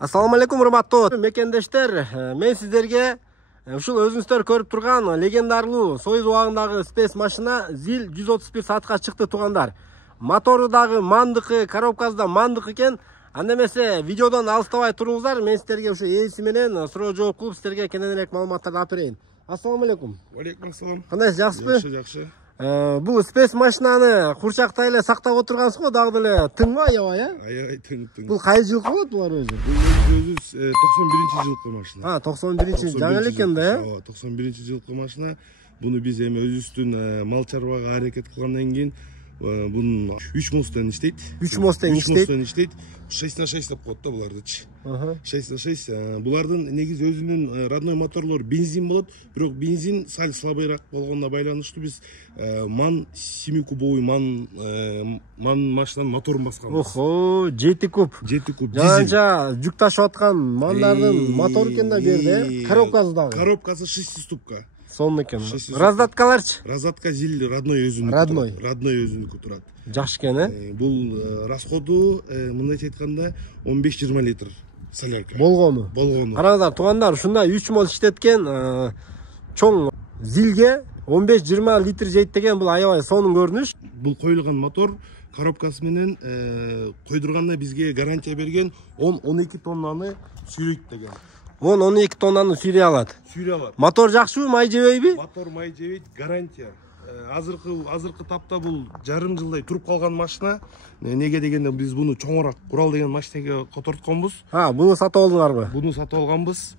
Assalamu alaikum урматтуу мекендештер. Мен сиздерге ушул өзүңүздөр көрүп турган легендарлуу Союз убагындагы спейс машина ZIL 131 саатка чыкты туугандар. Мотору дагы мандыкы, коробкасы да мандык экен. Анда эмесе видеодон алыстабай туруңуздар. Мен сиздерге ушу ээси менен суроо жооп кылып сиздерге кенен элек маалыматтарды алып берейин. Ассаламу алейкум. Алейкум ассалам. Кандай, жакшысызбы? Жакшы. Бул спейс машинаны курчактай эле сактап отургансыз го, дагы деле тың ба, аябай, Аябай тың. Бул кайсы жылкы болот булар өзү? Өзү 91-жылкы машина. 91 жаңы эле экен да, 91-жылкы машина. Буну биз эми өзүбүздүн мал чарбага аракет кылгандан кийин бунун 3 мостен иштейт. 3 мостен иштейт. 6х6 деп коет да булардычы. 6х6. Булардын негизи өзүнүн родной моторлору бензин болот, бирок бензин сал слабыйраак болгонуна байланыштуу биз ман 7 кубовый ман машинанын моторун басканбыз. Охо, 7 куб. 7 куб Жанча жүк ташып аткан мандардын мотору экен да берди. Коробкасы дагы. Коробкасы 6 ступка. Сонун экен. Раздаткаларчы? Разатка ZIL родной өзүнүкү. Родной өзүнүкү турат. Жакшы экен, Бул расходу мындайча айтканда 15-20 литр солярка. Болгону. Караңыздар, туугандар, ушундай 3 мол иштеткен чоң ZILге 15-20 литр жейт деген бул аябай сонун көрүнүш. Бул коюлган мотор коробкасы менен койдурганда бизге гарантия берген 10-12 тоннаны сүйрөйт деген. 10-12 тоннаны сүйрөй алат. Мотор жакшыбы, май жебейби? Мотор май жебейт, гарантия. Азыркы тапта бул жарым жылдай туруп калган машина. Неге дегенде биз буну чоңураак Урал деген машинеге котортконбуз. Буну сатып алдыңарбы? Буну сатып алганбыз.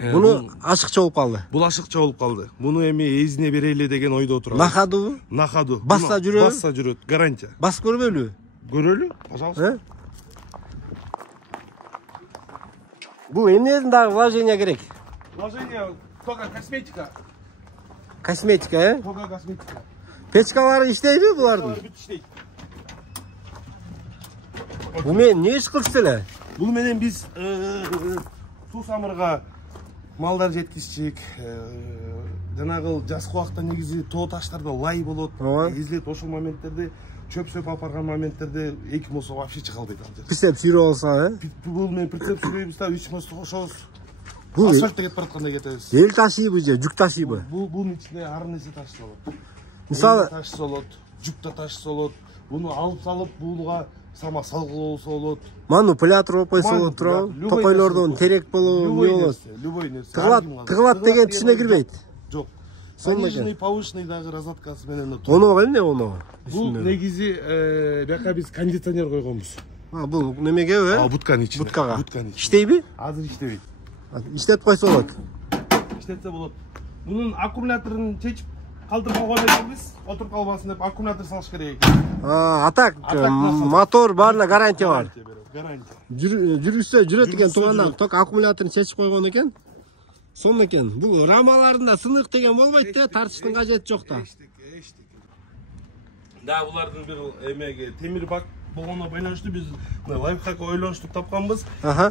Буну ашыкча болуп калды. Бул ашыкча болуп калды. Буну эми эзине берели деген ойдо турабыз. Нахадубу? Нахаду. Басса жүрөбү? Басса жүрөт, гарантия. Басып көрбөйлү? Көрөлү, пожалуйста. Бул эмнеден дагы вложение керек? Вложение только косметика. Косметика, Только косметика. Печкалары иштейби булардын? Бүт иштейт. Бул менен эмне иш кылышты эле? Бул менен биз суу самырга малдар жеткизчик. Жанагы жазкы убакта негизи тоо таштарда лай болот. Изилет ошол моменттерде чөп сөп алып барган моменттерде 2 мосо вообще чыга албайт. Прицеп сүйрөп алса, Бул менен прицеп сүйрөйбүз да 3 мосто кошобуз. Бул асфальтта кетип баратканда кетебиз. Эл ташыйбы же жүк ташыйбы? Бунун ичинде ар нерсе ташыса болот. Мисалы ташыса болот, жүк да ташыса болот. Буну алып салып бууга сама салгылоо болсо болот. Манипулятор болуп койсо болот туурабы? Токойлордон терек болобу, эмне болот? Любой нерсе. Тыгылат деген түшүнө кирбейт. Жок. Сонун Пониженный, повышенный дагы разраткасы менен. Оно эмне оно? Бул негизи бияка биз кондиционер койгонбуз. Бул немеге? Бутканын ичине. Буткага. Иштейби? Азыр иштебейт. Иштетип койсо болот. Иштетсе болот. Мунун аккумуляторун чечип калтырып койгон экенбиз. Отуруп калбасын деп аккумулятор салыш керек экен. Атак мотор баарына гарантия бар. Гарантия. Жүрүшсө жүрөт экен туугандар. Ток аккумуляторун чечип койгон экен. Сонун экен. Бул рамаларында сынык деген болбойт да, тартыштын кажети жок да. Да, булардын бир эмеге темир бак болгонуна байланыштуу биз лайфхак ойлонуштуп тапканбыз.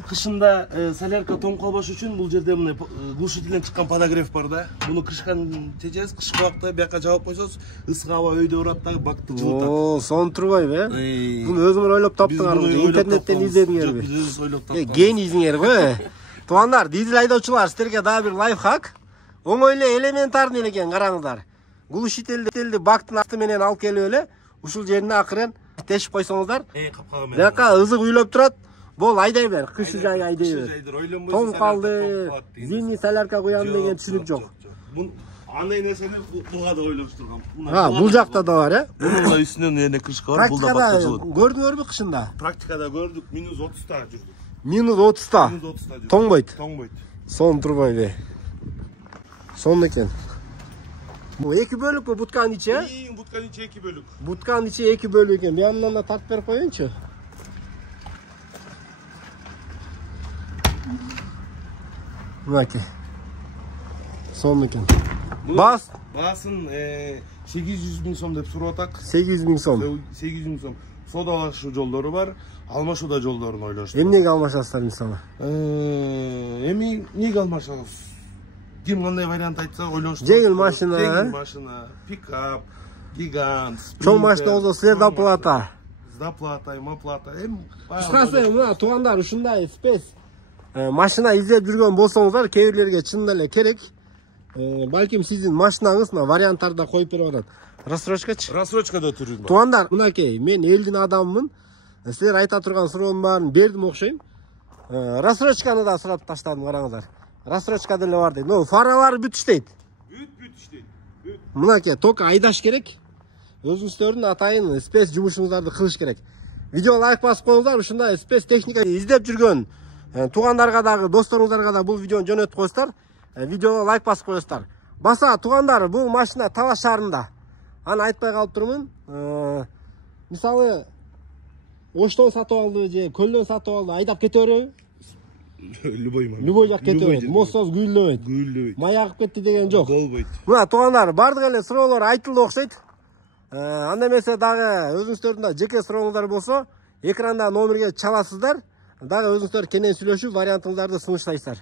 Кышында солярка тоңуп калбаш үчүн бул жерде мына глушителден чыккан подогрев бар да. Муну крышканы чечебиз, кышкы убакта бияка жабып койсоңуз, ысык аба өйдө урат да, бакты жылытат. Сонун турбайбы, Буну өзүңөр ойлоп таптыңарбы? Интернеттен издедиңерби? Биз өзүбүз ойлоп таптык. Генийсиңер го. Туугандар, дизель айдоочулар, сиздерге дагы бир лайфхак. Оңой эле элементарный эле экен, караңыздар. Глушителди бактын асты менен алып келип эле, ушул жерине акырын тешип койсоңуздар. Бияка ызык үйлөп турат. Бул айдай бер, кышы жай айдай бер. Тоң калды, зимний солярка куям деген түшүнүк жок. Андай нерсени буга да ойлоштургам. Бул жакта да бар, Бунун да үстүнөн эне крышка бар, бул да бакта жылыт. Көрдүңөрбү кышында? Практикада көрдүк, -30та жүрдүк. -30та. Тоңбойт. Сонун турбайбы? Сонун экен. Бул 2 бөлүкпү бутканын ичи? Бутканын ичи 2 бөлүк. Бутканын ичи 2 бөлүк экен. Бuyamdan да тартып берип коеюнчу. Мынакей. Сонун экен. Баасын 800 000 сом деп сурап атак. 800 000 сом. 800 000 сом. Содалашуу жолдору бар. Алмашуу да жолдорун ойлоштук. Эмнеге алмашасыздар мисалы? Эми неге алмашабыз? Ким кандай вариант айтса ойлоштук. Жеңил машина, пикап, гигант. Чоң машина болсо силерде алып калат. заплата, маплата. Эми кыскасы мына туугандар ушундай спес машина издеп жүргөн болсоңуздар, кээ бирлерге чынында эле керек. Балким сиздин машинаңыз мына варианттарда коюп берип атат. Рассрочкачы? Рассрочкада турду. Туугандар, мынакей, мен элдин адамымын. Силер айта турган суроону баарын бердим окшойм. Рассрочканы да сурап таштадым, караңыздар. Рассрочка деле бар дейт. Фаралары бүт иштейт. Бүт иштейт. Мынакей, только айдаш керек. Өзүңүздөрдүн атайын спес жумушуңуздарды кылыш керек. Видео лайк басып коюңуздар, ушундай спес техника издеп жүргөн туугандарга дагы, досторуңуздарга да бул видеону жөнөтүп коесуздар. Видеого лайк басып коесуздар. Баса туугандар, бул машина Талас шаарында. Аны айтпай калып турмун. Мисалы Оштон сатып алды же Көлдөн сатып алды, айдап кете береби? Любой жак кете берет. Мосоз гүйлөбөйт. Маягып кетти деген жок. Болбойт. Мына туугандар, бардык эле суроолор айтылды окшойт. Анда эмесе дагы өзүңүздөрдүн да жеке сурооңуздар болсо, экранда номерге чаласыздар. Дагы өзүңүздөр кенен сүйлөшүп, вариантыңыздарды сунуштайсыздар.